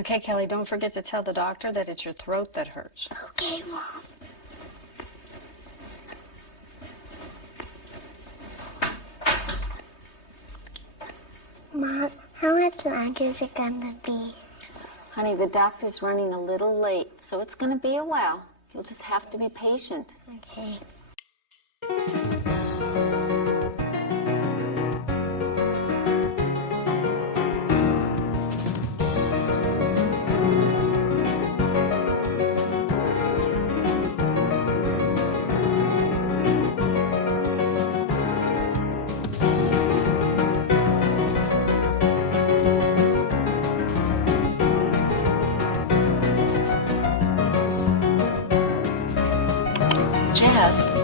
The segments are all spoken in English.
Okay, Kelly, don't forget to tell the doctor that it's your throat that hurts. Okay, Mom. Mom, how much longer is it gonna be? Honey, the doctor's running a little late, so it's going to be a while. You'll just have to be patient. Okay. Jess.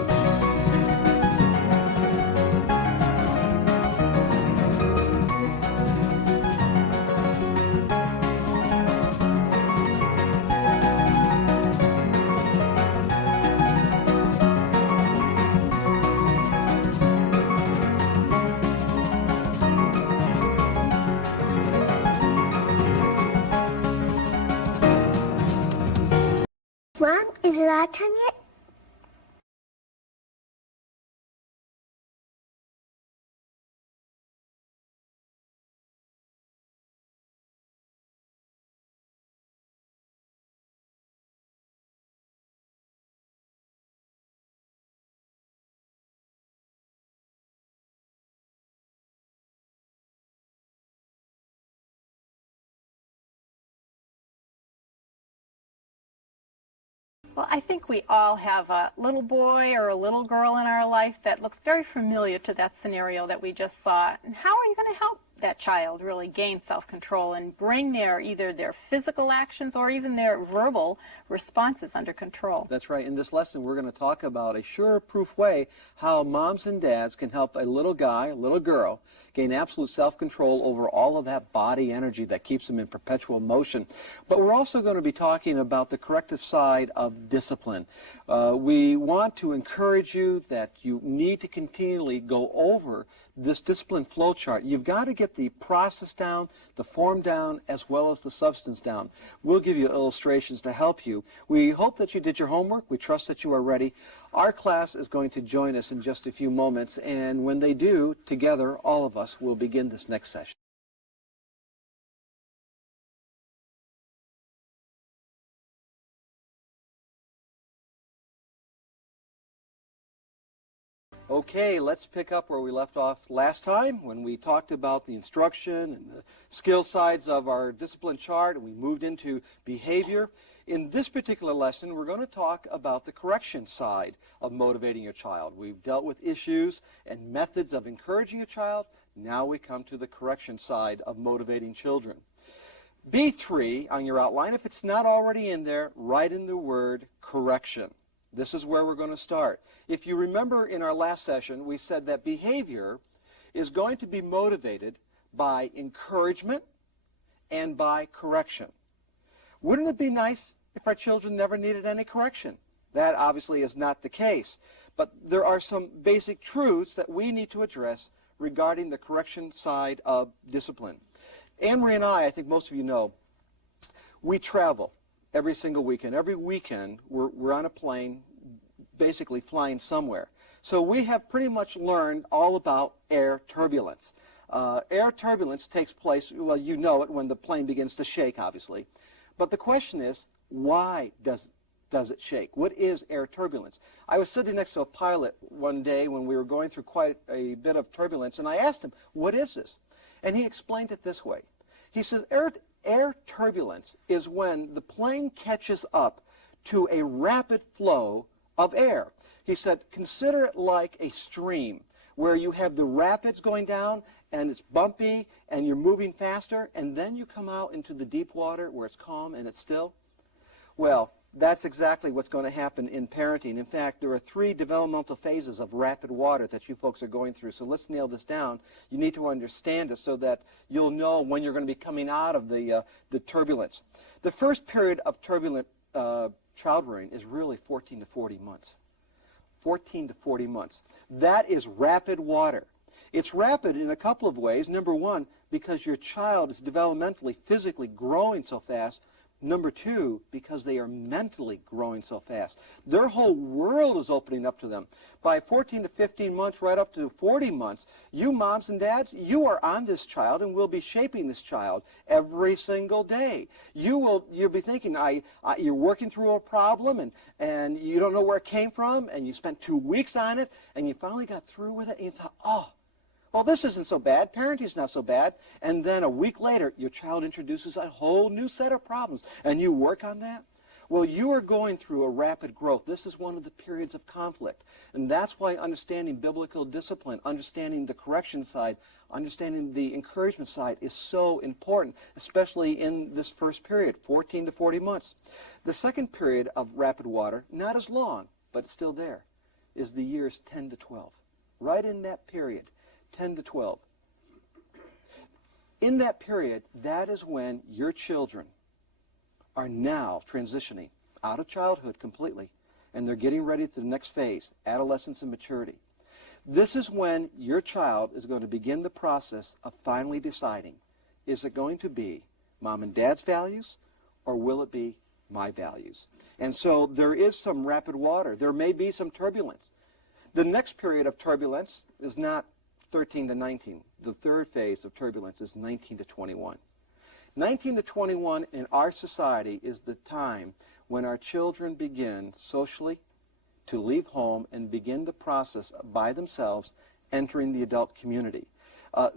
Mom, is it our turn yet? Well, I think we all have a little boy or a little girl in our life that looks very familiar to that scenario that we just saw. And how are you going to help that child really gain self-control and bring either their physical actions or even their verbal responses under control? That's right. In this lesson, we're going to talk about a sure-proof way how moms and dads can help a little guy, a little girl, gain absolute self-control over all of that body energy that keeps them in perpetual motion. But we're also going to be talking about the corrective side of discipline. We want to encourage you that you need to continually go over this discipline flow chart. You've got to get the process down, the form down, as well as the substance down. We'll give you illustrations to help you. We hope that you did your homework. We trust that you are ready. Our class is going to join us in just a few moments, and when they do, together, all of us will begin this next session. Okay, let's pick up where we left off last time when we talked about the instruction and the skill sides of our discipline chart, and we moved into behavior. In this particular lesson, we're going to talk about the correction side of motivating your child. We've dealt with issues and methods of encouraging a child. Now we come to the correction side of motivating children. B3 on your outline, if it's not already in there, write in the word correction. This is where we're going to start. If you remember in our last session, we said that behavior is going to be motivated by encouragement and by correction. Wouldn't it be nice if our children never needed any correction? That obviously is not the case. But there are some basic truths that we need to address regarding the correction side of discipline. Anne-Marie and I think most of you know, we travel every single weekend. Every weekend, we're on a plane, basically flying somewhere. So we have pretty much learned all about air turbulence. Air turbulence takes place, well, you know it, when the plane begins to shake, obviously. But the question is, why does it shake? What is air turbulence? I was sitting next to a pilot one day when we were going through quite a bit of turbulence, and I asked him, what is this? And he explained it this way. He says, air turbulence is when the plane catches up to a rapid flow of air. He said, consider it like a stream where you have the rapids going down and it's bumpy and you're moving faster, and then you come out into the deep water where it's calm and it's still. Well, that's exactly what's going to happen in parenting. In fact, there are 3 developmental phases of rapid water that you folks are going through. So let's nail this down. You need to understand it so that you'll know when you're going to be coming out of the turbulence. The first period of turbulent child rearing is really 14 to 40 months. 14 to 40 months. That is rapid water. It's rapid in a couple of ways. Number one, because your child is developmentally, physically growing so fast. Number two, because they are mentally growing so fast. Their whole world is opening up to them. By 14 to 15 months, right up to 40 months, you moms and dads, you are on this child and will be shaping this child every single day. You'll be thinking, you're working through a problem and you don't know where it came from, and you spent 2 weeks on it, and you finally got through with it, and you thought, oh, well, this isn't so bad. Parenting's not so bad. And then a week later, your child introduces a whole new set of problems, and you work on that. Well, you are going through a rapid growth. This is one of the periods of conflict. And that's why understanding biblical discipline, understanding the correction side, understanding the encouragement side is so important, especially in this first period, 14 to 40 months. The second period of rapid water, not as long, but it's still there, is the years 10 to 12. Right in that period. 10 to 12. In that period, that is when your children are now transitioning out of childhood completely, and they're getting ready for the next phase, adolescence and maturity. This is when your child is going to begin the process of finally deciding, is it going to be mom and dad's values, or will it be my values? And so there is some rapid water. There may be some turbulence. The next period of turbulence is not 13 to 19. The third phase of turbulence is 19 to 21. 19 to 21 in our society is the time when our children begin socially to leave home and begin the process by themselves entering the adult community.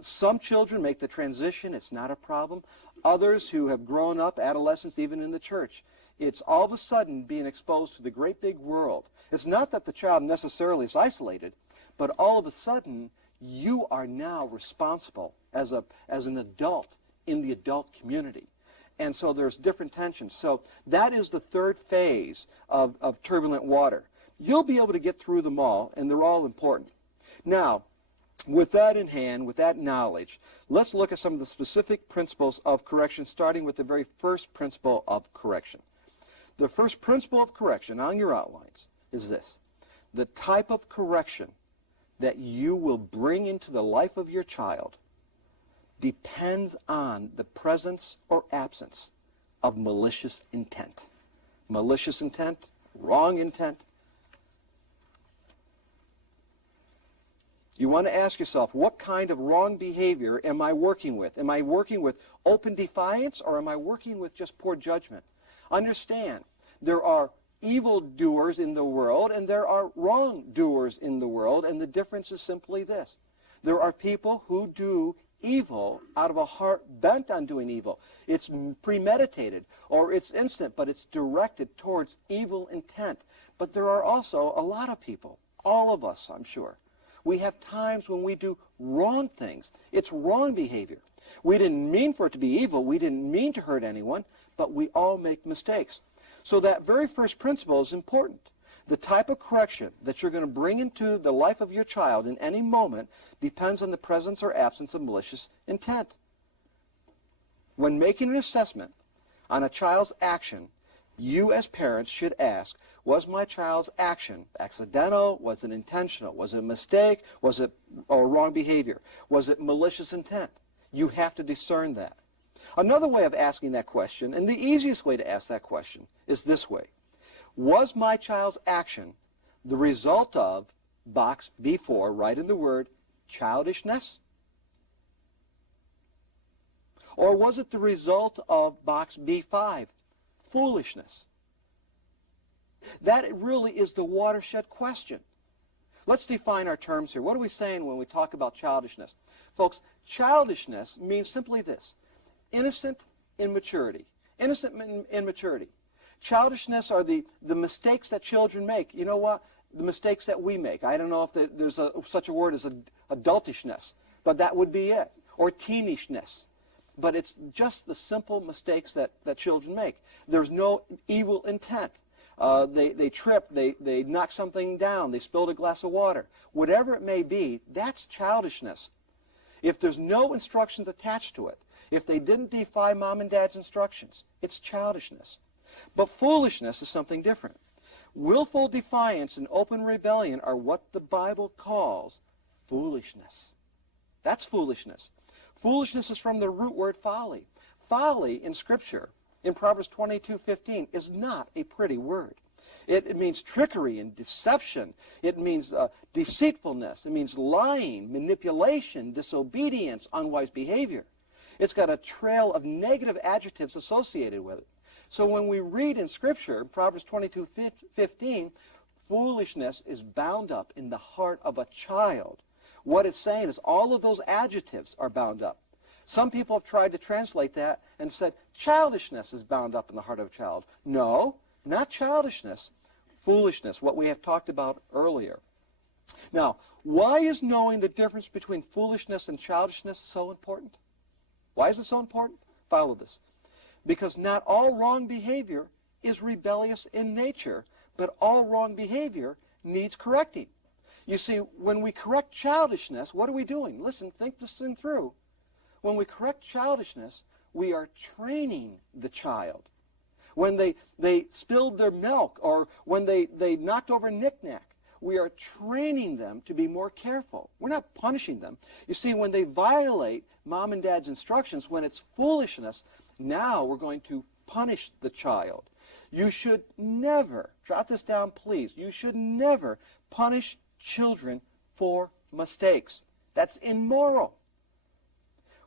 Some children make the transition. It's not a problem. Others who have grown up, adolescents even in the church, it's all of a sudden being exposed to the great big world. It's not that the child necessarily is isolated, but all of a sudden you are now responsible as an adult in the adult community. And so there's different tensions. So that is the third phase of turbulent water. You'll be able to get through them all, and they're all important. Now, with that in hand, with that knowledge, let's look at some of the specific principles of correction, starting with the very first principle of correction. The first principle of correction on your outlines is this: the type of correction that you will bring into the life of your child depends on the presence or absence of malicious intent. Malicious intent, wrong intent. You want to ask yourself, what kind of wrong behavior am I working with? Am I working with open defiance, or am I working with just poor judgment? Understand, there are evildoers in the world, and there are wrongdoers in the world, and the difference is simply this: there are people who do evil out of a heart bent on doing evil. It's premeditated, or it's instant, but it's directed towards evil intent. But there are also a lot of people, all of us, I'm sure, we have times when we do wrong things. It's wrong behavior. We didn't mean for it to be evil. We didn't mean to hurt anyone, but we all make mistakes. So that very first principle is important. The type of correction that you're going to bring into the life of your child in any moment depends on the presence or absence of malicious intent. When making an assessment on a child's action, you as parents should ask, was my child's action accidental? Was it intentional? Was it a mistake? Was it a wrong behavior? Was it malicious intent? You have to discern that. Another way of asking that question, and the easiest way to ask that question, is this way: was my child's action the result of box B4, write in the word, childishness? Or was it the result of box B5, foolishness? That really is the watershed question. Let's define our terms here. What are we saying when we talk about childishness? Folks, childishness means simply this: innocent immaturity. Innocent immaturity. Childishness are the mistakes that children make. You know what? The mistakes that we make. I don't know if there's such a word as adultishness, but that would be it. Or teenishness. But it's just the simple mistakes that children make. There's no evil intent. They trip, they knock something down, they spilled a glass of water. Whatever it may be, that's childishness. If there's no instructions attached to it, if they didn't defy mom and dad's instructions, it's childishness. But foolishness is something different. Willful defiance and open rebellion are what the Bible calls foolishness. That's foolishness. Foolishness is from the root word folly. Folly in Scripture, in Proverbs 22:15, is not a pretty word. It means trickery and deception. It means deceitfulness. It means lying, manipulation, disobedience, unwise behavior. It's got a trail of negative adjectives associated with it. So when we read in Scripture, Proverbs 22:15, foolishness is bound up in the heart of a child. What it's saying is all of those adjectives are bound up. Some people have tried to translate that and said childishness is bound up in the heart of a child. No, not childishness, foolishness, what we have talked about earlier. Now, why is knowing the difference between foolishness and childishness so important? Why is it so important? Follow this. Because not all wrong behavior is rebellious in nature, but all wrong behavior needs correcting. You see, when we correct childishness, what are we doing? Listen, think this thing through. When we correct childishness, we are training the child. When they spilled their milk or when they knocked over a knick-knack, we are training them to be more careful. We're not punishing them. You see, when they violate mom and dad's instructions, when it's foolishness, now we're going to punish the child. You should never, jot this down please, you should never punish children for mistakes. That's immoral.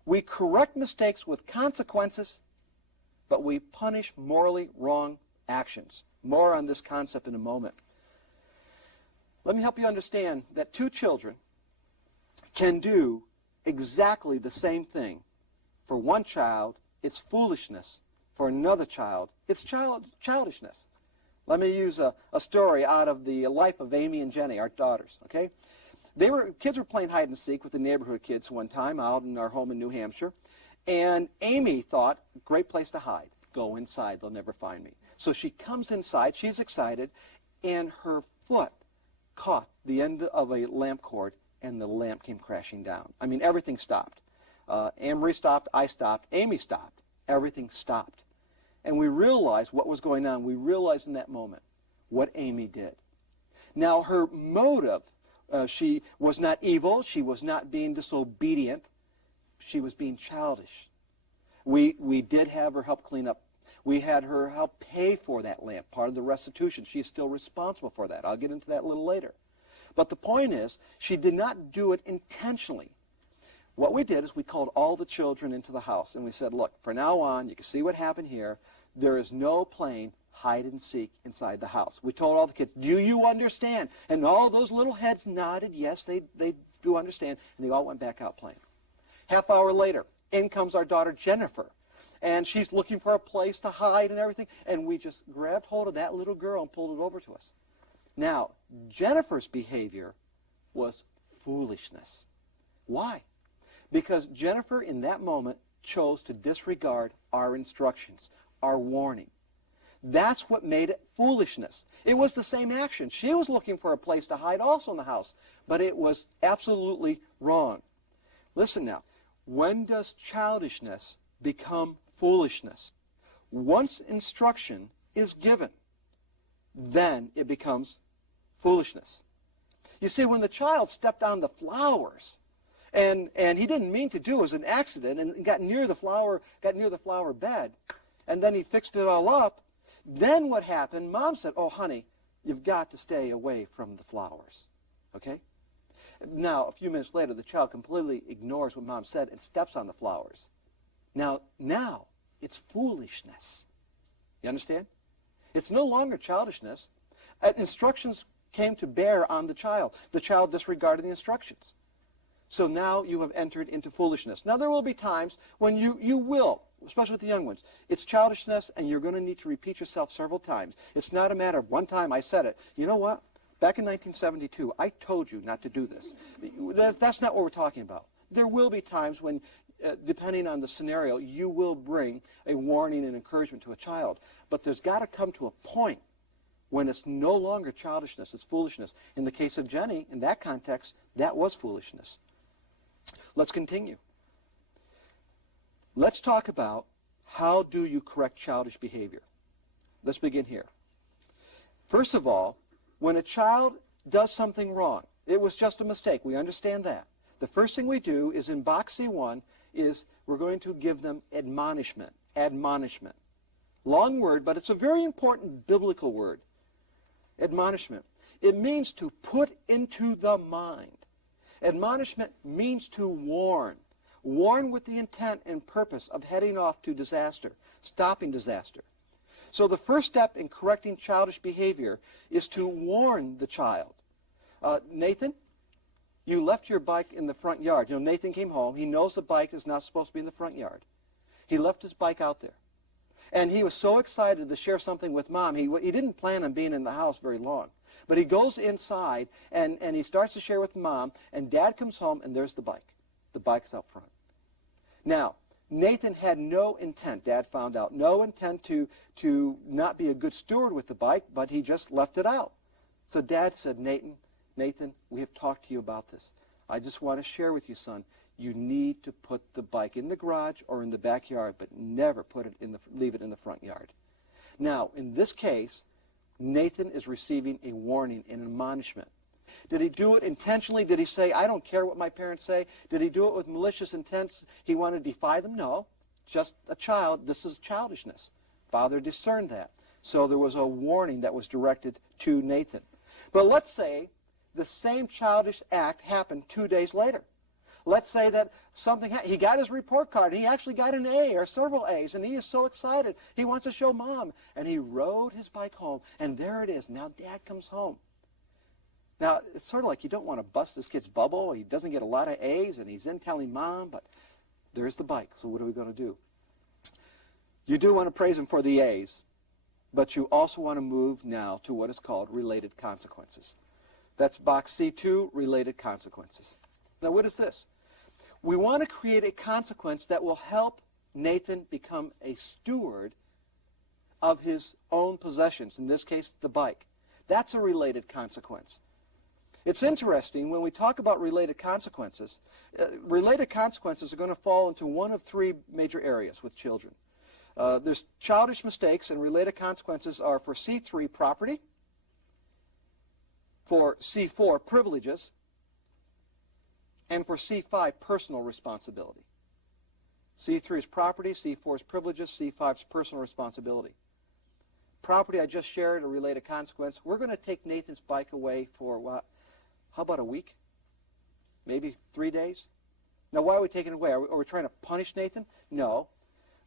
We correct mistakes with consequences, but we punish morally wrong actions. More on this concept in a moment. Let me help you understand that two children can do exactly the same thing. For one child, it's foolishness. For another child, it's childishness. Let me use a story out of the life of Amy and Jenny, our daughters, okay? Kids were playing hide and seek with the neighborhood kids one time out in our home in New Hampshire. And Amy thought, great place to hide. Go inside, they'll never find me. So she comes inside, she's excited, and her foot caught the end of a lamp cord, and the lamp came crashing down. I mean, everything stopped. Anne-Marie stopped, I stopped, Amy stopped. Everything stopped. And we realized what was going on. We realized in that moment what Amy did. Now, her motive, she was not evil. She was not being disobedient. She was being childish. We did have her help clean up. We had her help pay for that lamp, part of the restitution. She is still responsible for that. I'll get into that a little later. But the point is, she did not do it intentionally. What we did is we called all the children into the house, and we said, look, from now on, you can see what happened here. There is no playing hide and seek inside the house. We told all the kids, do you understand? And all those little heads nodded, yes, they do understand, and they all went back out playing. Half hour later, in comes our daughter Jennifer, and she's looking for a place to hide and everything, and we just grabbed hold of that little girl and pulled it over to us. Now, Jennifer's behavior was foolishness. Why? Because Jennifer, in that moment, chose to disregard our instructions, our warning. That's what made it foolishness. It was the same action. She was looking for a place to hide also in the house, but it was absolutely wrong. Listen now. When does childishness become foolishness? Once instruction is given, then it becomes foolishness. You see, when the child stepped on the flowers, and he didn't mean to do it, it was an accident, and got near the flower bed, and then he fixed it all up, then what happened? Mom said, oh, honey, you've got to stay away from the flowers. Okay? Now, a few minutes later, the child completely ignores what Mom said and steps on the flowers. Now it's foolishness. You understand? It's no longer childishness. Instructions came to bear on the child. The child disregarded the instructions. So now you have entered into foolishness. Now there will be times when you will, especially with the young ones, it's childishness and you're going to need to repeat yourself several times. It's not a matter of one time I said it. You know what? Back in 1972, I told you not to do this. That's not what we're talking about. There will be times when, depending on the scenario, you will bring a warning and encouragement to a child. But there's got to come to a point when it's no longer childishness, it's foolishness. In the case of Jenny, in that context, that was foolishness. Let's continue. Let's talk about how do you correct childish behavior. Let's begin here. First of all, when a child does something wrong, it was just a mistake. We understand that. the first thing we do is in box C1 is we're going to give them admonishment. Admonishment. Long word, but it's a very important biblical word. Admonishment. It means to put into the mind. Admonishment means to warn. Warn with the intent and purpose of heading off to disaster, stopping disaster. So the first step in correcting childish behavior is to warn the child. Nathan, you left your bike in the front yard. You know, Nathan came home. He knows the bike is not supposed to be in the front yard. He left his bike out there. And he was so excited to share something with Mom. He didn't plan on being in the house very long. But he goes inside, and he starts to share with Mom, and Dad comes home, and there's the bike. The bike's out front. Now, Nathan had no intent, Dad found out, no intent to not be a good steward with the bike, but he just left it out. So Dad said, Nathan, we have talked to you about this. I just want to share with you, son, you need to put the bike in the garage or in the backyard, but never leave it in the front yard. Now, in this case, Nathan is receiving a warning, an admonishment. Did he do it intentionally? Did he say, I don't care what my parents say? Did he do it with malicious intents? He wanted to defy them? No. Just a child. This is childishness. Father discerned that. So there was a warning that was directed to Nathan. But let's say the same childish act happened 2 days later. Let's say that he got his report card. He actually got an A or several A's, and he is so excited. He wants to show Mom. And he rode his bike home, and there it is. Now Dad comes home. Now, it's sort of like you don't want to bust this kid's bubble. He doesn't get a lot of A's, and he's in telling Mom, but there's the bike. So what are we going to do? You do want to praise him for the A's, but you also want to move now to what is called related consequences. That's box C2, related consequences. Now, what is this? We want to create a consequence that will help Nathan become a steward of his own possessions, in this case, the bike. That's a related consequence. It's interesting, when we talk about related consequences are going to fall into one of three major areas with children. There's childish mistakes, and related consequences are for C3, property, for C4, privileges, and for C5, personal responsibility. C3 is property, C4 is privileges, C5 is personal responsibility. Property, I just shared, a related consequence. We're going to take Nathan's bike away for, how about a week? Maybe 3 days? Now, why are we taking it away? Are we trying to punish Nathan? No.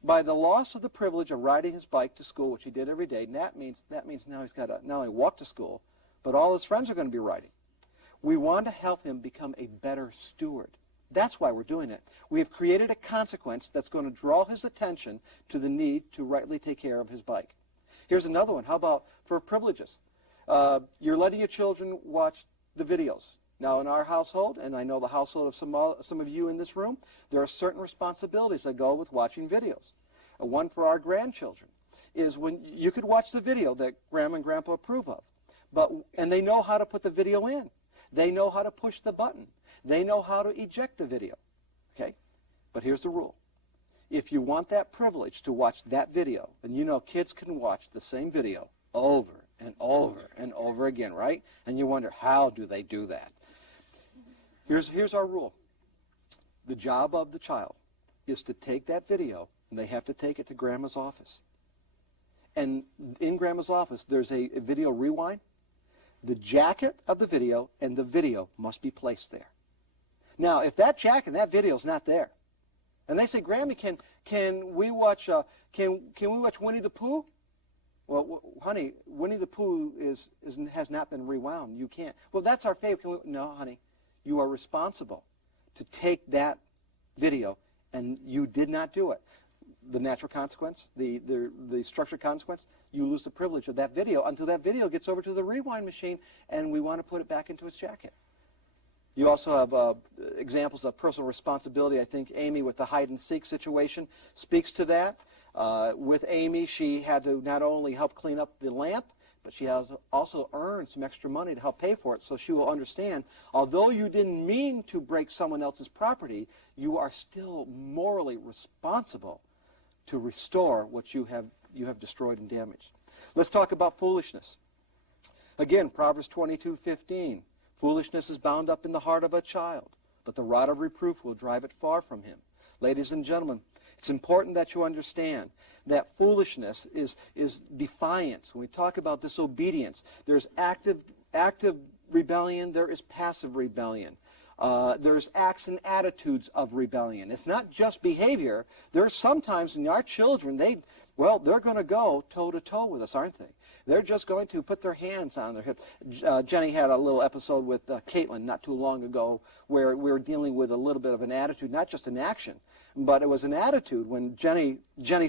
By the loss of the privilege of riding his bike to school, which he did every day, and that means now he's got to not only walk to school, but all his friends are going to be riding. We want to help him become a better steward. That's why we're doing it. We have created a consequence that's going to draw his attention to the need to rightly take care of his bike. Here's another one. How about for privileges? You're letting your children watch the videos. Now, in our household, and I know the household of some of you in this room, there are certain responsibilities that go with watching videos. One for our grandchildren is when you could watch the video that Grandma and Grandpa approve of, and they know how to put the video in. They know how to push the button. They know how to eject the video. Okay? But here's the rule. If you want that privilege to watch that video, and you know kids can watch the same video over and over and over again, right? And you wonder, how do they do that? Here's our rule. The job of the child is to take that video, and they have to take it to Grandma's office. And in Grandma's office, there's a video rewind. The jacket of the video and the video must be placed there. Now, if that jacket and that video is not there, and they say, Grammy, can we watch Winnie the Pooh? Well, honey, Winnie the Pooh has not been rewound. You can't. Well, that's our favorite. No, honey, you are responsible to take that video, and you did not do it. The natural consequence, the structured consequence, you lose the privilege of that video until that video gets over to the rewind machine, and we want to put it back into its jacket. You also have examples of personal responsibility. I think Amy, with the hide-and-seek situation, speaks to that. With Amy, she had to not only help clean up the lamp, but she has also earned some extra money to help pay for it, so she will understand, although you didn't mean to break someone else's property, you are still morally responsible to restore what you have destroyed and damaged. Let's talk about foolishness. Again, Proverbs 22:15. Foolishness is bound up in the heart of a child, but the rod of reproof will drive it far from him. Ladies and gentlemen, it's important that you understand that foolishness is defiance. When we talk about disobedience, there's active rebellion, there is passive rebellion. There's acts and attitudes of rebellion. It's not just behavior. There's sometimes in our children, they're going to go toe-to-toe with us, aren't they? They're just going to put their hands on their hips. Jenny had a little episode with Caitlin not too long ago where we were dealing with a little bit of an attitude, not just an action, but it was an attitude when Jenny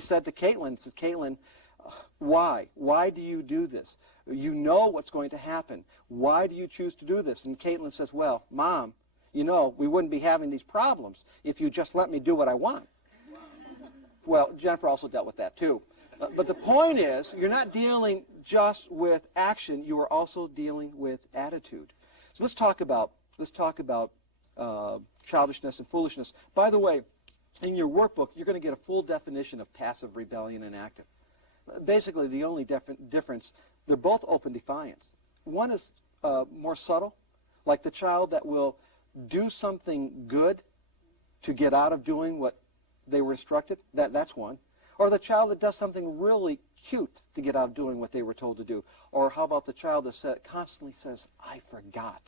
said to Caitlin, says, Caitlin, why? Why do you do this? You know what's going to happen. Why do you choose to do this? And Caitlin says, well, Mom, you know, we wouldn't be having these problems if you just let me do what I want. Well, Jennifer also dealt with that too. But the point is, you're not dealing just with action, you are also dealing with attitude. So let's talk about childishness and foolishness. By the way, in your workbook, you're going to get a full definition of passive rebellion and active. Basically, the only difference, they're both open defiance. One is more subtle, like the child that will do something good to get out of doing what they were instructed. That's one. Or the child that does something really cute to get out of doing what they were told to do. Or how about the child that constantly says, I forgot.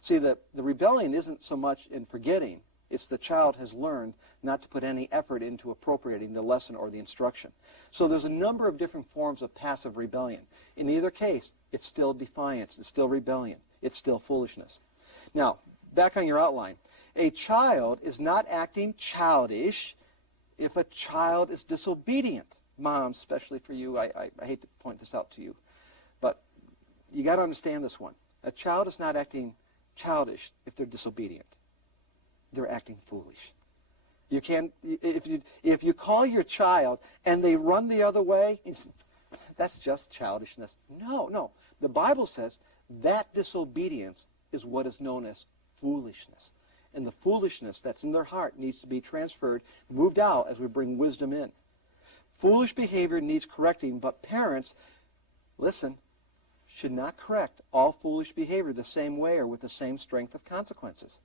See, the rebellion isn't so much in forgetting. It's the child has learned not to put any effort into appropriating the lesson or the instruction. So there's a number of different forms of passive rebellion. In either case, it's still defiance. It's still rebellion. It's still foolishness. Now, back on your outline. A child is not acting childish if a child is disobedient. Moms, especially for you, I hate to point this out to you, but you got to understand this one. A child is not acting childish if they're disobedient. They're acting foolish. You can't, if you call your child and they run the other way, that's just childishness. No. The Bible says that disobedience is what is known as foolishness. And the foolishness that's in their heart needs to be transferred, moved out as we bring wisdom in. Foolish behavior needs correcting, but parents, listen, should not correct all foolish behavior the same way or with the same strength of consequences.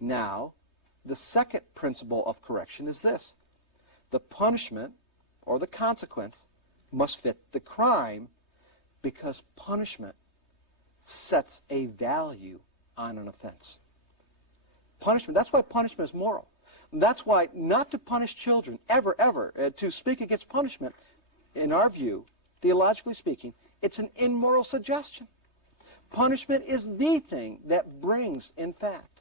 Now, the second principle of correction is this. The punishment or the consequence must fit the crime because punishment sets a value on an offense. Punishment, that's why punishment is moral. That's why not to punish children, ever, to speak against punishment, in our view, theologically speaking, it's an immoral suggestion. Punishment is the thing that brings, in fact,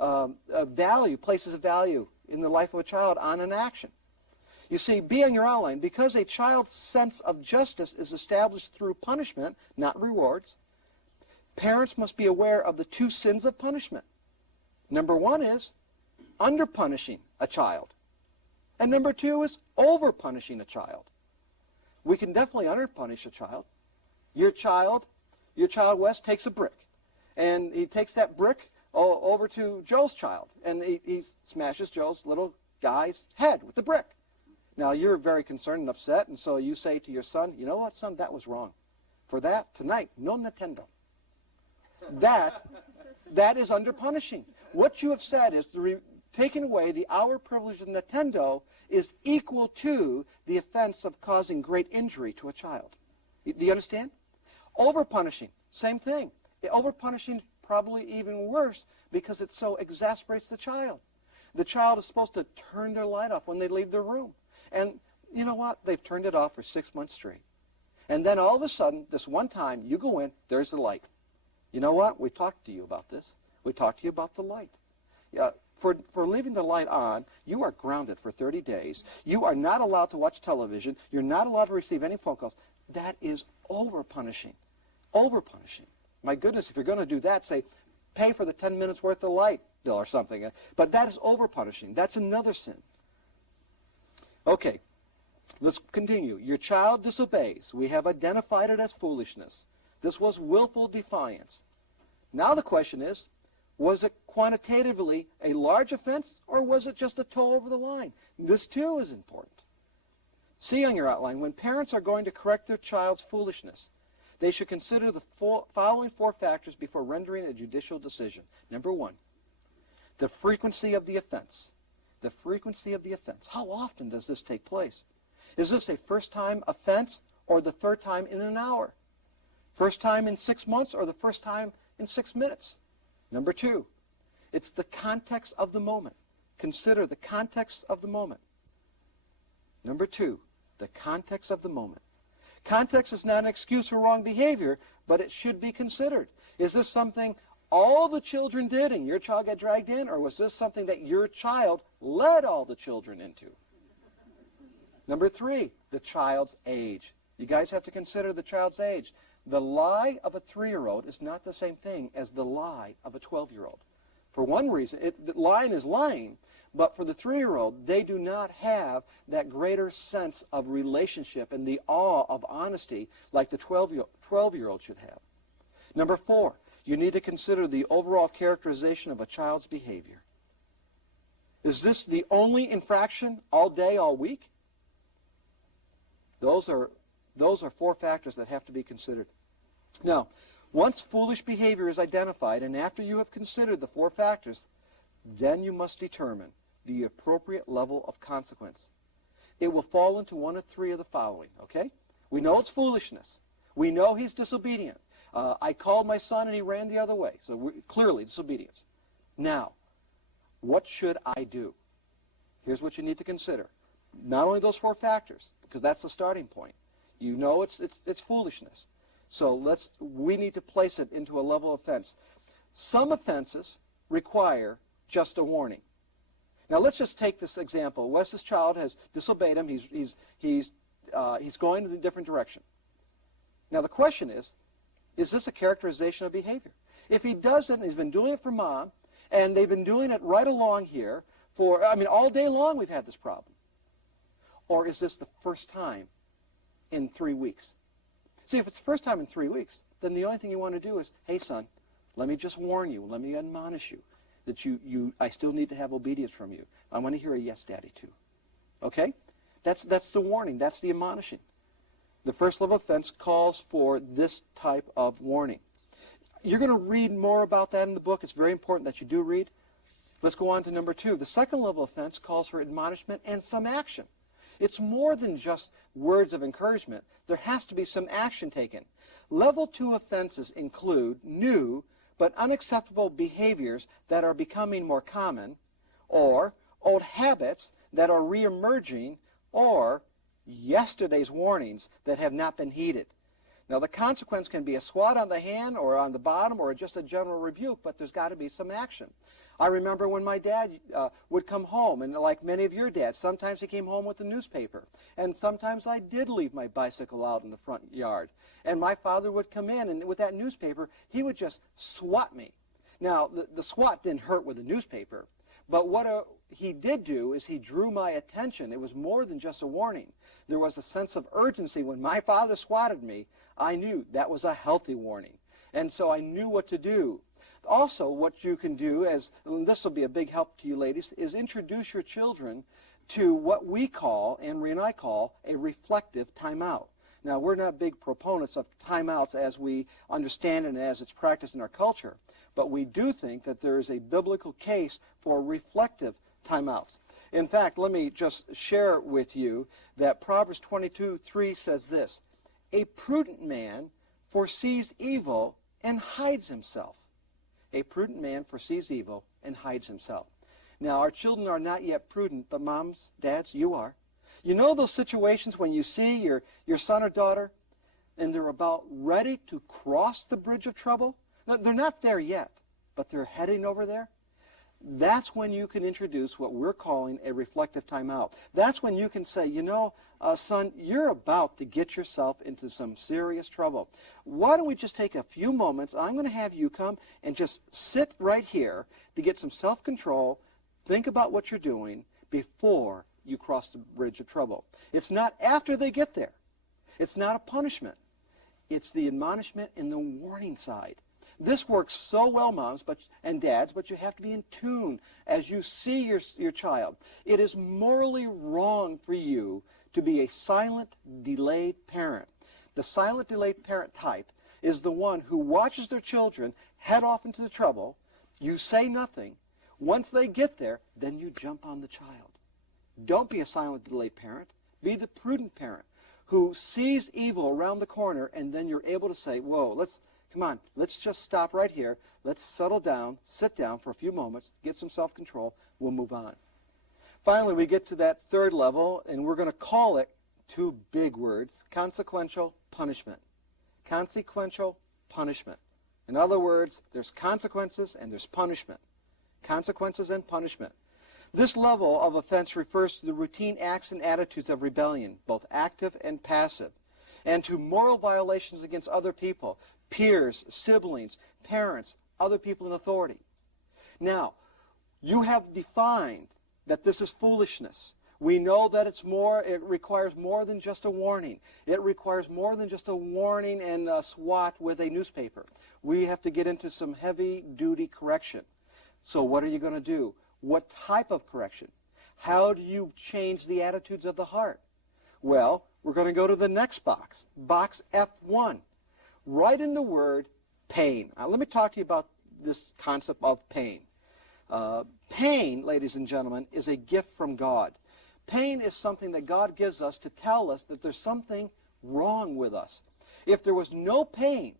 a value, places a value in the life of a child on an action. You see, be on your outline, because a child's sense of justice is established through punishment, not rewards, parents must be aware of the two sins of punishment. Number one is under-punishing a child. And number two is over-punishing a child. We can definitely under-punish a child. Your child, Wes, takes a brick. And he takes that brick over to Joe's child. And he smashes Joe's little guy's head with the brick. Now, you're very concerned and upset, and so you say to your son, you know what, son, that was wrong. For that, tonight, no Nintendo. That is under-punishing. What you have said is taking away the hour privilege of Nintendo is equal to the offense of causing great injury to a child. Do you understand? Over-punishing, same thing. Over-punishing is probably even worse because it so exasperates the child. The child is supposed to turn their light off when they leave their room. And you know what? They've turned it off for 6 months straight. And then all of a sudden, this one time, you go in, there's the light. You know what? We talked to you about this. We talked to you about the light. For leaving the light on, you are grounded for 30 days. You are not allowed to watch television. You're not allowed to receive any phone calls. That is over-punishing. Over-punishing. My goodness, if you're going to do that, say, pay for the 10 minutes worth of light bill or something. But that is over-punishing. That's another sin. Okay, let's continue. Your child disobeys. We have identified it as foolishness. This was willful defiance. Now the question is, was it quantitatively a large offense, or was it just a toe over the line? This, too, is important. See on your outline, when parents are going to correct their child's foolishness, they should consider the following four factors before rendering a judicial decision. Number one, The frequency of the offense. The frequency of the offense. How often does this take place? Is this a first-time offense or the third time in an hour? First time in 6 months or the first time in 6 minutes? Number 2, it's the context of the moment. Consider the context of the moment. Number 2, the context of the moment. Context is not an excuse for wrong behavior, but it should be considered. Is this something all the children did and your child got dragged in, or was this something that your child led all the children into? Number 3, the child's age. You guys have to consider the child's age. The lie of a 3-year-old is not the same thing as the lie of a 12-year-old. For one reason, lying is lying, but for the 3-year-old, they do not have that greater sense of relationship and the awe of honesty like the 12-year-old should have. Number 4, you need to consider the overall characterization of a child's behavior. Is this the only infraction all day, all week? Those are 4 factors that have to be considered. Now, once foolish behavior is identified, and after you have considered the 4 factors, then you must determine the appropriate level of consequence. It will fall into one of 3 of the following, okay? We know it's foolishness. We know he's disobedient. I called my son and he ran the other way. So clearly disobedience. Now, what should I do? Here's what you need to consider. Not only those 4 factors, because that's the starting point. You know it's foolishness. So we need to place it into a level of offense. Some offenses require just a warning. Now let's just take this example. Wes's child has disobeyed him. He's going in a different direction. Now the question is this a characterization of behavior? If he doesn't, he's been doing it for Mom, and they've been doing it right along here all day long we've had this problem. Or is this the first time in 3 weeks? See, if it's the first time in 3 weeks, then the only thing you want to do is, hey, son, let me just warn you, let me admonish you that I still need to have obedience from you. I want to hear a yes, Daddy, too. Okay? That's the warning. That's the admonishing. The first level of offense calls for this type of warning. You're going to read more about that in the book. It's very important that you do read. Let's go on to number 2. The second level of offense calls for admonishment and some action. It's more than just words of encouragement. There has to be some action taken. Level 2 offenses include new but unacceptable behaviors that are becoming more common, or old habits that are reemerging, or yesterday's warnings that have not been heeded. Now, the consequence can be a swat on the hand or on the bottom or just a general rebuke, but there's got to be some action. I remember when my dad would come home, and like many of your dads, sometimes he came home with the newspaper, and sometimes I did leave my bicycle out in the front yard. And my father would come in, and with that newspaper, he would just swat me. Now, the swat didn't hurt with the newspaper, but what he did do is he drew my attention. It was more than just a warning. There was a sense of urgency. When my father swatted me, I knew that was a healthy warning. And so I knew what to do. Also, what you can do, and this will be a big help to you ladies, is introduce your children to what we call, Anne-Marie and I call, a reflective timeout. Now, we're not big proponents of timeouts as we understand it and as it's practiced in our culture, but we do think that there is a biblical case for reflective timeouts. In fact, let me just share with you that Proverbs 22:3 says this: a prudent man foresees evil and hides himself. A prudent man foresees evil and hides himself. Now, our children are not yet prudent, but moms, dads, you are. You know those situations when you see your son or daughter and they're about ready to cross the bridge of trouble? Now, they're not there yet, but they're heading over there. That's when you can introduce what we're calling a reflective timeout. That's when you can say, son, you're about to get yourself into some serious trouble. Why don't we just take a few moments? I'm going to have you come and just sit right here to get some self-control, think about what you're doing before you cross the bridge of trouble. It's not after they get there. It's not a punishment. It's the admonishment and the warning side. This works so well, moms and dads, but you have to be in tune as you see your child. It is morally wrong for you to be a silent, delayed parent. The silent, delayed parent type is the one who watches their children head off into the trouble. You say nothing. Once they get there, then you jump on the child. Don't be a silent, delayed parent. Be the prudent parent who sees evil around the corner, and then you're able to say, whoa, come on, let's just stop right here. Let's settle down, sit down for a few moments, get some self-control, we'll move on. Finally, we get to that third level, and we're going to call it, two big words, consequential punishment. Consequential punishment. In other words, there's consequences and there's punishment. Consequences and punishment. This level of offense refers to the routine acts and attitudes of rebellion, both active and passive, and to moral violations against other people, peers, siblings, parents, other people in authority. Now, you have defined that this is foolishness. We know that it requires more than just a warning. It requires more than just a warning and a swat with a newspaper. We have to get into some heavy-duty correction. So what are you going to do? What type of correction? How do you change the attitudes of the heart? Well, we're going to go to the next box, box F1. Write in the word pain. Now, let me talk to you about this concept of pain. Pain, ladies and gentlemen, is a gift from God. Pain is something that God gives us to tell us that there's something wrong with us. If there was no pain,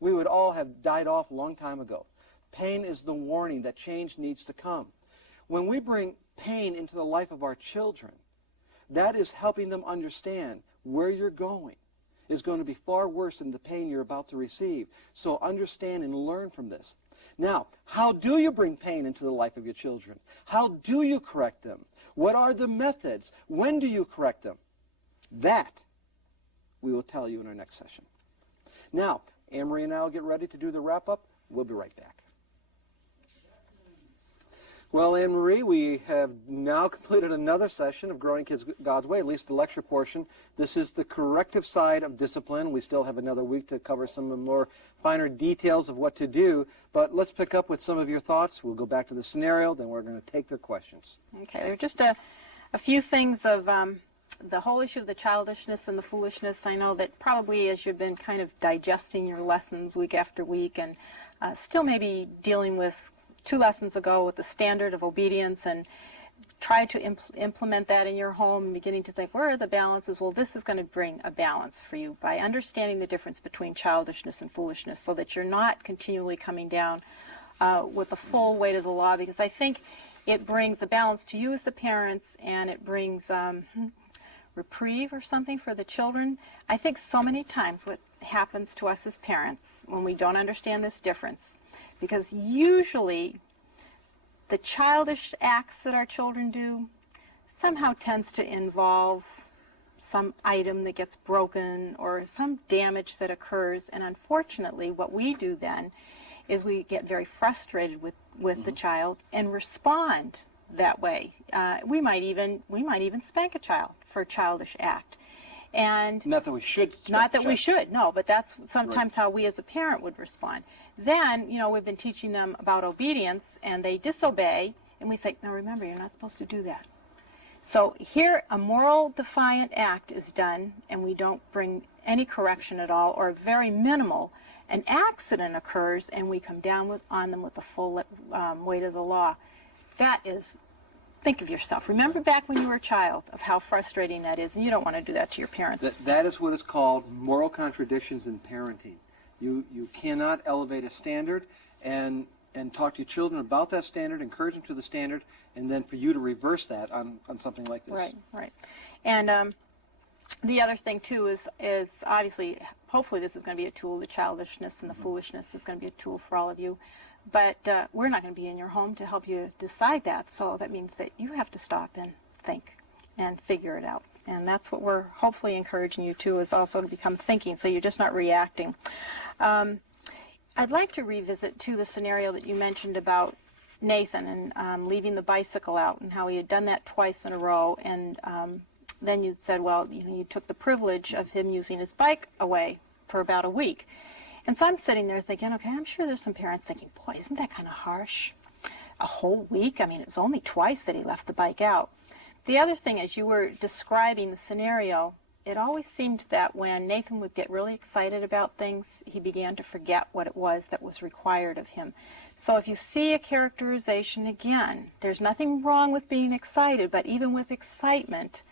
we would all have died off a long time ago. Pain is the warning that change needs to come. When we bring pain into the life of our children, that is helping them understand where you're going is going to be far worse than the pain you're about to receive. So understand and learn from this. Now, how do you bring pain into the life of your children? How do you correct them? What are the methods? When do you correct them? That we will tell you in our next session. Now, Anne-Marie and I will get ready to do the wrap-up. We'll be right back. Well, Anne-Marie, we have now completed another session of Growing Kids God's Way, at least the lecture portion. This is the corrective side of discipline. We still have another week to cover some of the more finer details of what to do. But let's pick up with some of your thoughts. We'll go back to the scenario, then we're going to take their questions. Okay, there are just a few things of the whole issue of the childishness and the foolishness. I know that probably as you've been kind of digesting your lessons week after week and still maybe dealing with 2 lessons ago with the standard of obedience and try to implement that in your home and beginning to think, where are the balances? Well, this is going to bring a balance for you by understanding the difference between childishness and foolishness so that you're not continually coming down with the full weight of the law, because I think it brings a balance to you as the parents, and it brings reprieve or something for the children. I think so many times what happens to us as parents when we don't understand this difference, because usually the childish acts that our children do somehow tends to involve some item that gets broken or some damage that occurs. And unfortunately, what we do then is we get very frustrated with the child and respond that way. We might even spank a child for a childish act. And not that we should. No, but that's sometimes how we as a parent would respond. Then, we've been teaching them about obedience, and they disobey, and we say, now remember, you're not supposed to do that. So here, a moral defiant act is done, and we don't bring any correction at all, or very minimal. An accident occurs, and we come down on them with the full weight of the law. That is, think of yourself. Remember back when you were a child of how frustrating that is, and you don't want to do that to your parents. That is what is called moral contradictions in parenting. You cannot elevate a standard and talk to your children about that standard, encourage them to the standard, and then for you to reverse that on something like this. Right. And the other thing, too, is obviously, hopefully this is going to be a tool. The childishness and the foolishness is going to be a tool for all of you. But we're not going to be in your home to help you decide that. So that means that you have to stop and think and figure it out. And that's what we're hopefully encouraging you to, is also to become thinking, so you're just not reacting. I'd like to revisit, too, the scenario that you mentioned about Nathan and leaving the bicycle out and how he had done that twice in a row. And then you said, well, you took the privilege of him using his bike away for about a week. And so I'm sitting there thinking, okay, I'm sure there's some parents thinking, boy, isn't that kind of harsh? A whole week? I mean, it was only twice that he left the bike out. The other thing, as you were describing the scenario, it always seemed that when Nathan would get really excited about things, he began to forget what it was that was required of him. So if you see a characterization again, there's nothing wrong with being excited, but even with excitement,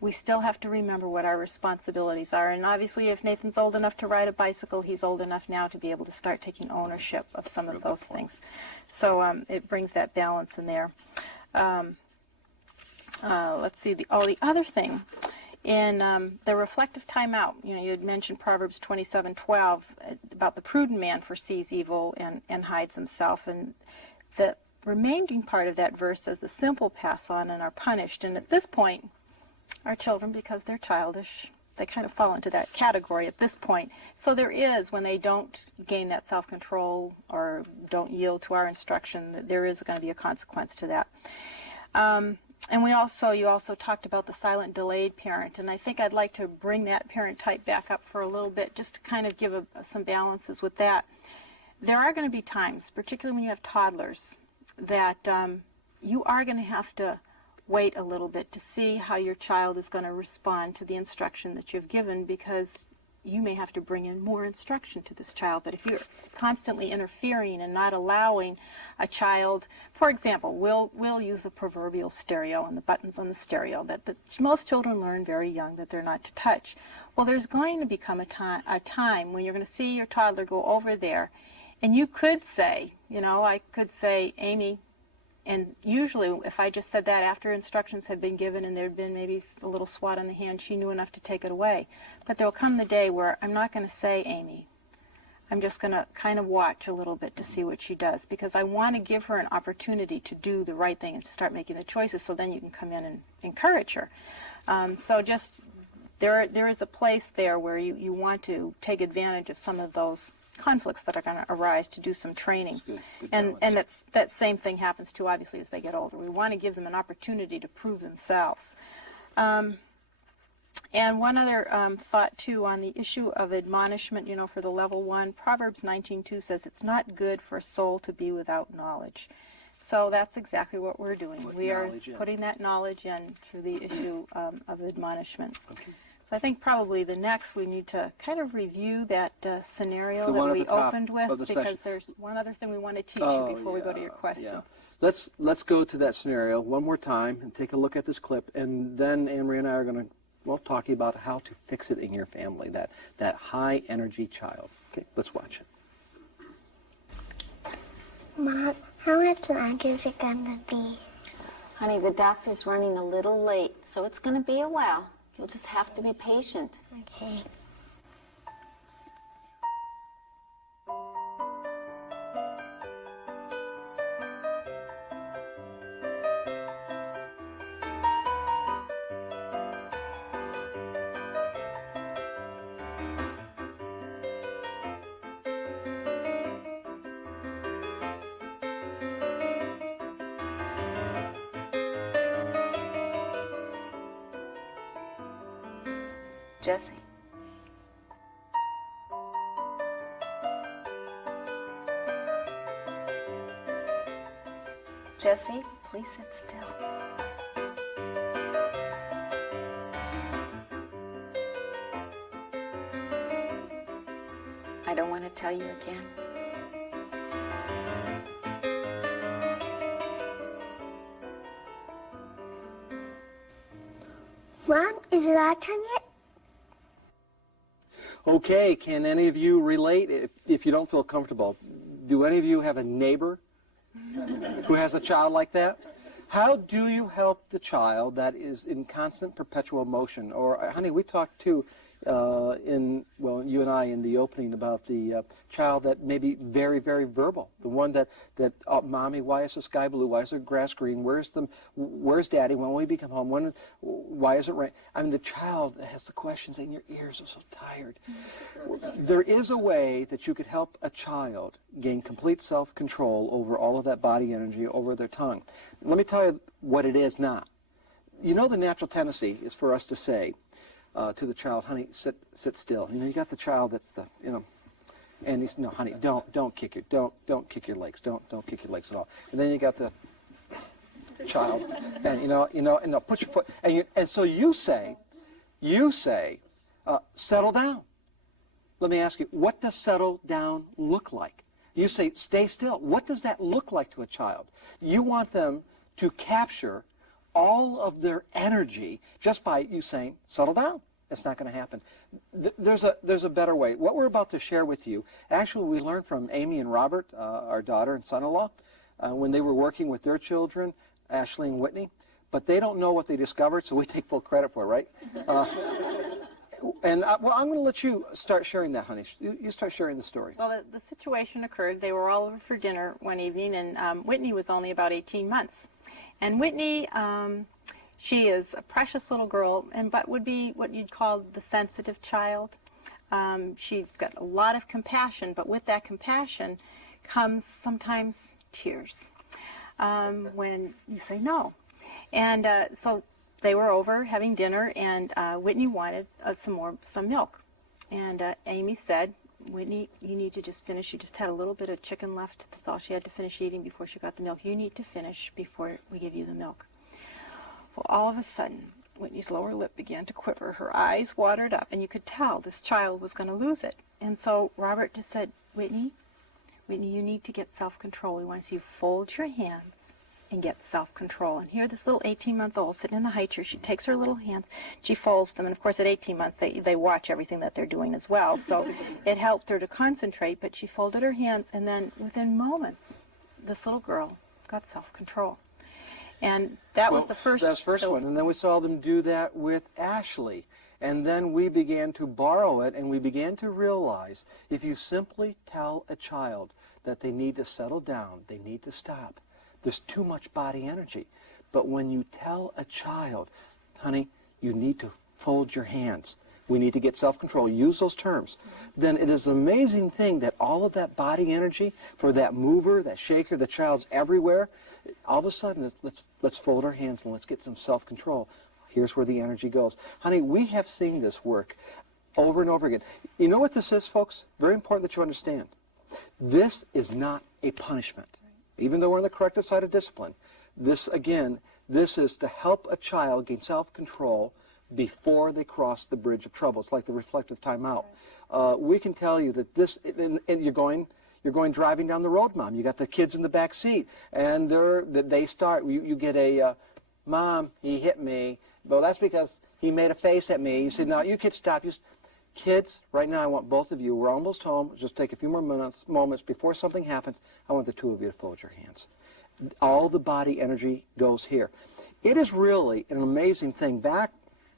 we still have to remember what our responsibilities are. And obviously, if Nathan's old enough to ride a bicycle, he's old enough now to be able to start taking ownership of some of those things. So it brings that balance in there. Let's see, the other thing. In the reflective timeout, you had mentioned Proverbs 27:12 about the prudent man foresees evil and hides himself. And the remaining part of that verse says the simple pass on and are punished. And at this point, our children, because they're childish, they kind of fall into that category at this point. So there is, when they don't gain that self-control or don't yield to our instruction, there is going to be a consequence to that. And you also talked about the silent delayed parent, and I think I'd like to bring that parent type back up for a little bit, just to kind of give some balances with that. There are going to be times, particularly when you have toddlers, that you are going to have to wait a little bit to see how your child is going to respond to the instruction that you've given, because you may have to bring in more instruction to this child. But if you're constantly interfering and not allowing a child, for example, we'll use the proverbial stereo and the buttons on the stereo that most children learn very young that they're not to touch. Well, there's going to become a time when you're going to see your toddler go over there, and you could say, I could say, Amy, and usually if I just said that after instructions had been given and there had been maybe a little swat on the hand, she knew enough to take it away. But there'll come the day where I'm not going to say Amy. I'm just going to kind of watch a little bit to see what she does, because I want to give her an opportunity to do the right thing and to start making the choices, so then you can come in and encourage her. So just there is a place there where you want to take advantage of some of those conflicts that are going to arise to do some training. Good and that same thing happens too, obviously, as they get older. We want to give them an opportunity to prove themselves. And one other thought too on the issue of admonishment, for the level 1, Proverbs 19:2 says it's not good for a soul to be without knowledge. So that's exactly what we're doing. We are putting that knowledge in through the issue of admonishment. Okay. So I think probably the next we need to kind of review that scenario that we opened with, because there's one other thing we want to teach you before we go to your questions. Yeah. Let's go to that scenario one more time and take a look at this clip, and then Anne-Marie and I are going to talk to you about how to fix it in your family, that high energy child. Okay, let's watch it. Mom, how much longer is it going to be? Honey, the doctor's running a little late, so it's going to be a while. You'll just have to be patient. Okay. Jesse? Jesse, please sit still. I don't want to tell you again. Mom, is it our turn yet? Okay, can any of you relate? If you don't feel comfortable, do any of you have a neighbor who has a child like that? How do you help the child that is in constant perpetual motion? Or, honey, we talked too, you and I in the opening about the child that may be very, very verbal. The one that Mommy, why is the sky blue? Why is the grass green? Where's Daddy? When will we become home? Why is it rain? I mean, the child that has the questions and your ears are so tired. There is a way that you could help a child gain complete self-control over all of that body energy, over their tongue. Let me tell you what it is not. The natural tendency is for us to say, to the child, honey, sit still. You got the child that's and he's, no, honey, don't kick your legs, don't kick your legs at all. And then you got the child, and and put your foot, and so you say, You say, settle down. Let me ask you, what does settle down look like? You say, stay still. What does that look like to a child? You want them to capture all of their energy just by you saying, settle down. It's not going to happen. There's a better way. What we're about to share with you, actually we learned from Amy and Robert, our daughter and son-in-law, when they were working with their children, Ashley and Whitney, but they don't know what they discovered, so we take full credit for it, right? I'm going to let you start sharing that, honey. You start sharing the story. Well, the situation occurred. They were all over for dinner one evening, and Whitney was only about 18 months. And Whitney, she is a precious little girl, but would be what you'd call the sensitive child. She's got a lot of compassion, but with that compassion comes sometimes tears when you say no. And so they were over having dinner, and Whitney wanted some milk. And Amy said, Whitney, you need to just finish. She just had a little bit of chicken left. That's all she had to finish eating before she got the milk. You need to finish before we give you the milk. Well, all of a sudden, Whitney's lower lip began to quiver. Her eyes watered up, and you could tell this child was going to lose it. And so Robert just said, Whitney, you need to get self-control. We want to see you fold your hands and get self-control. And here this little 18-month-old sitting in the high chair, she takes her little hands, she folds them, and of course at 18 months they watch everything that they're doing as well, so it helped her to concentrate, but she folded her hands, and then within moments, this little girl got self-control. And that was the first... That's the first one, and then we saw them do that with Ashley. And then we began to borrow it, and we began to realize if you simply tell a child that they need to settle down, they need to stop, there's too much body energy. But when you tell a child, honey, you need to fold your hands, we need to get self-control, use those terms, then it is an amazing thing that all of that body energy for that mover, that shaker, the child's everywhere, all of a sudden, let's fold our hands and let's get some self-control. Here's where the energy goes. Honey, we have seen this work over and over again. You know what this is, folks? Very important that you understand. This is not a punishment. Even though we're on the corrective side of discipline, this is to help a child gain self-control before they cross the bridge of trouble. It's like the reflective timeout. We can tell you that this, and you're going driving down the road, Mom. You got the kids in the back seat, and they start. You get a, Mom, he hit me. Well, that's because he made a face at me. You say, no, you kids stop. Kids, right now I want both of you, we're almost home, just take a few more moments before something happens. I want the two of you to fold your hands. All the body energy goes here. It is really an amazing thing. Back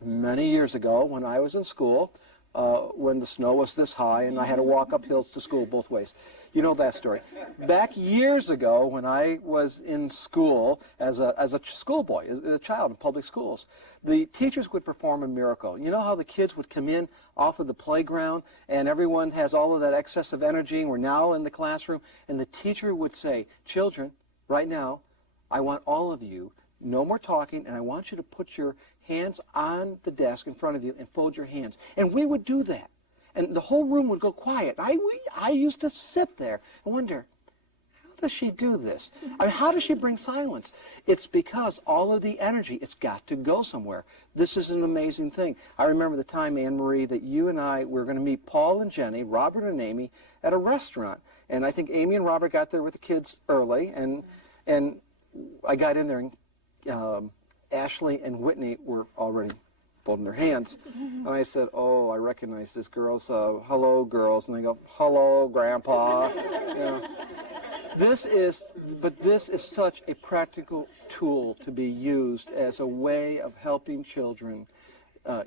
many years ago when I was in school, when the snow was this high and I had to walk up hills to school both ways. You know that story. Back years ago when I was in school as a schoolboy, as a child in public schools, the teachers would perform a miracle. You know how the kids would come in off of the playground and everyone has all of that excess of energy and we're now in the classroom and the teacher would say, children, right now, I want all of you, no more talking, and I want you to put your hands on the desk in front of you and fold your hands. And we would do that. And the whole room would go quiet. I used to sit there and wonder, how does she do this? I mean, how does she bring silence? It's because all of the energy, it's got to go somewhere. This is an amazing thing. I remember the time, Anne-Marie, that you and I were going to meet Paul and Jenny, Robert and Amy, at a restaurant. And I think Amy and Robert got there with the kids early, and I got in there, and Ashley and Whitney were already folding their hands. And I said, oh, I recognize this girl's, hello, girls. And they go, hello, Grandpa. You know. This is such a practical tool to be used as a way of helping children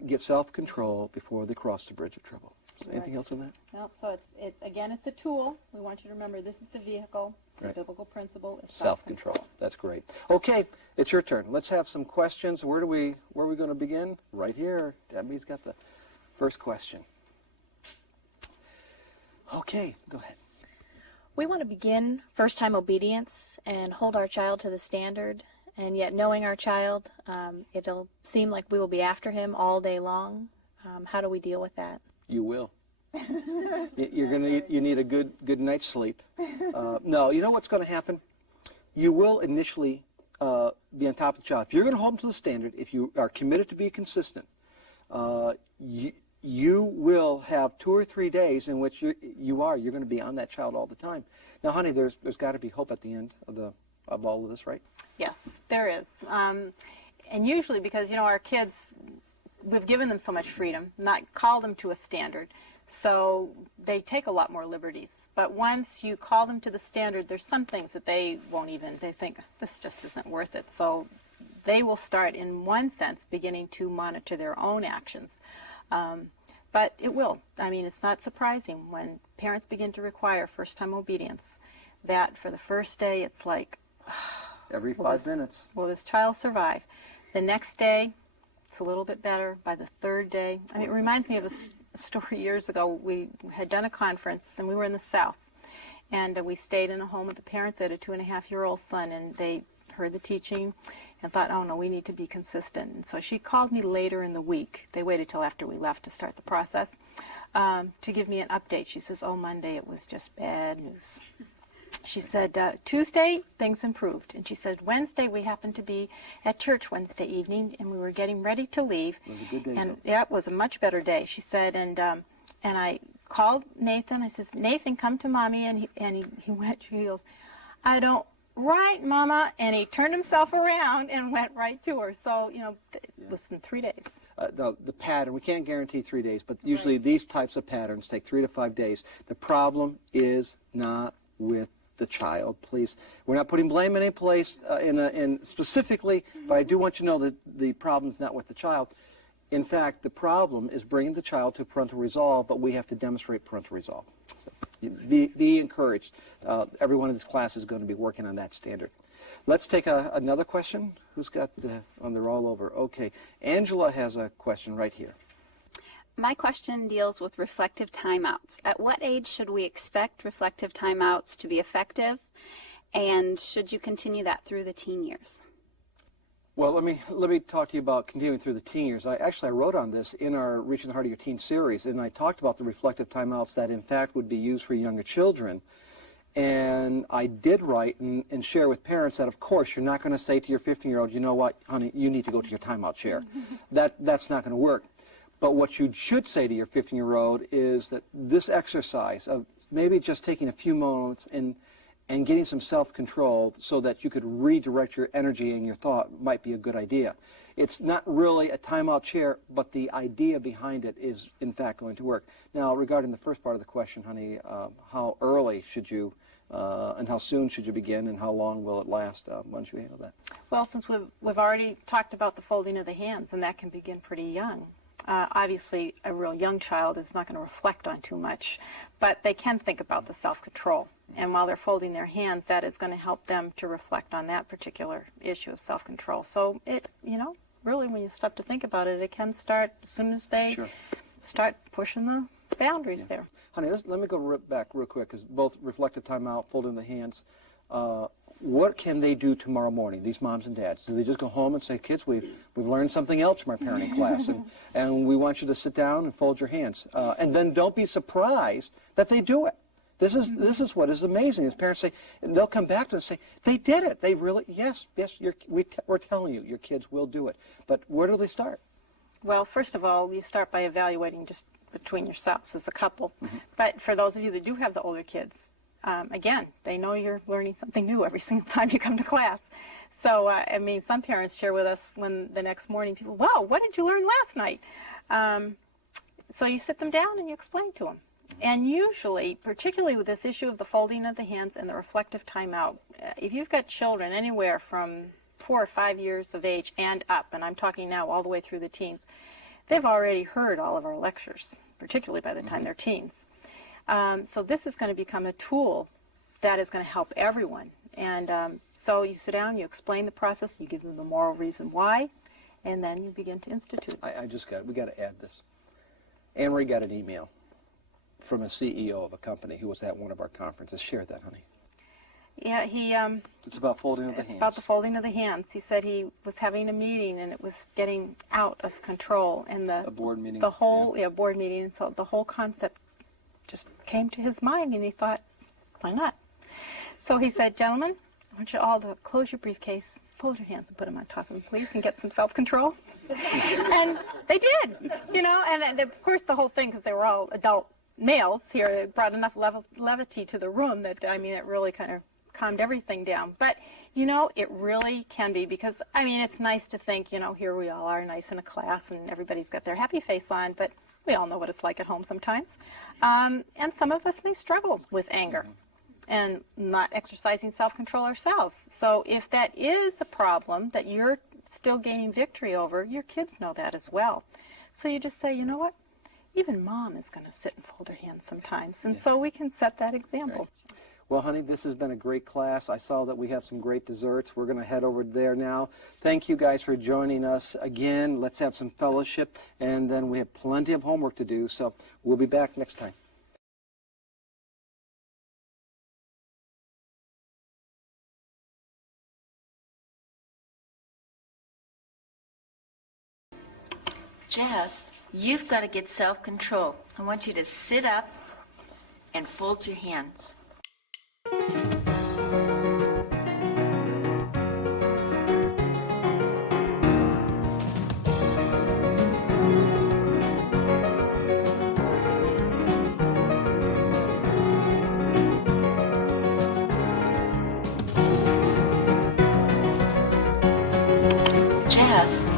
get self-control before they cross the bridge of trouble. So anything else on that? Nope. So it's a tool. We want you to remember this is the vehicle. The biblical principle is Self-control. That's great. Okay, it's your turn. Let's have some questions. Where are we going to begin? Right here. Debbie's got the first question. Okay, go ahead. We want to begin first-time obedience and hold our child to the standard, and yet knowing our child, it'll seem like we will be after him all day long. How do we deal with that? You will. You need a good night's sleep. No, you know what's going to happen? You will initially be on top of the child. If you're going to hold them to the standard, if you are committed to be consistent, you will have 2 or 3 days in which you're going to be on that child all the time. Now, honey, there's got to be hope at the end of all of this, right? Yes, there is. And usually because, our kids, we've given them so much freedom, not called them to a standard, so they take a lot more liberties. But once you call them to the standard, there's some things that they think, this just isn't worth it. So they will start, in one sense, beginning to monitor their own actions. But it will. I mean, it's not surprising when parents begin to require first-time obedience that for the first day it's like, every 5 minutes. Will this child survive? The next day, it's a little bit better. By the third day, I mean, it reminds me of a story years ago. We had done a conference, and we were in the South. And we stayed in a home with the parents that had a 2.5-year-old son, and they heard the teaching and thought, oh, no, we need to be consistent. And so she called me later in the week. They waited till after we left to start the process to give me an update. She says, oh, Monday it was just bad news. She said, Tuesday, things improved. And she said, Wednesday, we happened to be at church Wednesday evening, and we were getting ready to leave. It was a good day. And yeah, it was a much better day, she said. And I called Nathan. I says, Nathan, come to Mommy. And he goes, I don't, right, Mama. And he turned himself around and went right to her. So, it was in 3 days. The pattern, we can't guarantee 3 days, but usually these types of patterns take 3 to 5 days. The problem is not with the child, please. We're not putting blame in any place in specifically, but I do want you to know that the problem is not with the child. In fact, the problem is bringing the child to parental resolve, but we have to demonstrate parental resolve. So be encouraged. Everyone in this class is going to be working on that standard. Let's take another question. Who's got they're all over. Okay. Angela has a question right here. My question deals with reflective timeouts. At what age should we expect reflective timeouts to be effective, and should you continue that through the teen years? Well, let me talk to you about continuing through the teen years. I wrote on this in our Reaching the Heart of Your Teen series, and I talked about the reflective timeouts that in fact would be used for younger children. And I did write and share with parents that, of course, you're not going to say to your 15-year-old, you know what, honey, you need to go to your timeout chair. That's not going to work. But what you should say to your 15-year-old is that this exercise of maybe just taking a few moments and getting some self-control so that you could redirect your energy and your thought might be a good idea. It's not really a timeout chair, but the idea behind it is, in fact, going to work. Now, regarding the first part of the question, honey, how early should you and how soon should you begin, and how long will it last? Why don't you handle that? Well, since we've already talked about the folding of the hands, and that can begin pretty young. Obviously, a real young child is not going to reflect on too much, but they can think about the self-control. And while they're folding their hands, that is going to help them to reflect on that particular issue of self-control. So it, really when you stop to think about it, it can start as soon as they start pushing the boundaries there. Honey, let me go back real quick, because both reflective timeout, folding the hands, what can they do tomorrow morning, these moms and dads? Do they just go home and say, kids, we've learned something else from our parenting class, and we want you to sit down and fold your hands. And then don't be surprised that they do it. This is what is amazing. As parents say, and they'll come back to us and say, they did it. They really, yes, we're telling you, your kids will do it. But where do they start? Well, first of all, you start by evaluating just between yourselves as a couple. But for those of you that do have the older kids, again, they know you're learning something new every single time you come to class. So, some parents share with us when the next morning, people, wow, what did you learn last night? So you sit them down and you explain to them. And usually, particularly with this issue of the folding of the hands and the reflective timeout, if you've got children anywhere from 4 or 5 years of age and up, and I'm talking now all the way through the teens, they've already heard all of our lectures, particularly by the time they're teens. So this is going to become a tool that is going to help everyone. And so you sit down, you explain the process, you give them the moral reason why, and then you begin to institute. We got to add this. Anne-Marie got an email from a CEO of a company who was at one of our conferences. Share that, honey. Yeah, it's about folding of the hands. It's about the folding of the hands. He said he was having a meeting and it was getting out of control, and a board meeting. The whole board meeting, and so the whole concept just came to his mind, and he thought, why not? So he said, gentlemen, I want you all to close your briefcase, fold your hands and put them on top of them, please, and get some self-control. And they did, and of course the whole thing, because they were all adult males here, it brought enough levity to the room that, it really kind of calmed everything down. But, it really can be, because, it's nice to think, here we all are nice in a class and everybody's got their happy face on, but we all know what it's like at home sometimes. And some of us may struggle with anger and not exercising self-control ourselves. So if that is a problem that you're still gaining victory over, your kids know that as well. So you just say, you know what? Even mom is going to sit and fold her hands sometimes. And so we can set that example. Right. Well, honey, this has been a great class. I saw that we have some great desserts. We're going to head over there now. Thank you guys for joining us again. Let's have some fellowship, and then we have plenty of homework to do, so we'll be back next time. Jess, you've got to get self-control. I want you to sit up and fold your hands. Jess,